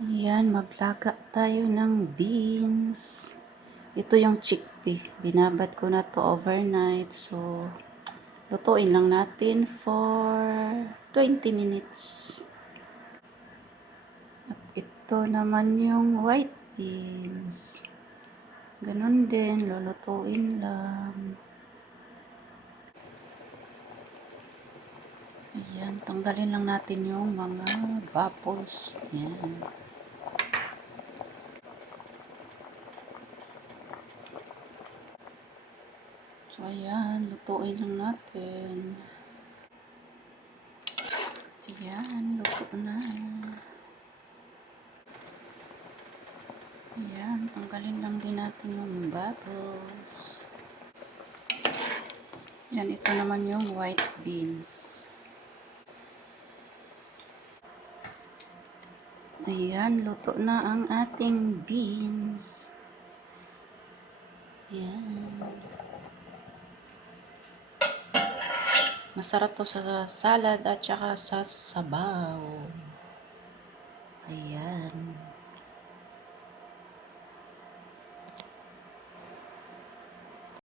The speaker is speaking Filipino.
Ayan, maglaga tayo ng beans. Ito yung chickpea. Binabad ko na to overnight. So, lutuin lang natin for 20 minutes. At ito naman yung white beans. Ganun din, lulutuin lang. Ayan, tanggalin lang natin yung mga bubbles. Ayan. So, ayan, lutuin lang natin. Ayan, luto na. Ayan, tanggalin lang din natin yung bubbles. Yan, ito naman yung white beans. Ayan, luto na ang ating beans. Ayan. Masarap to sa salad at saka sa sabaw. Ayan.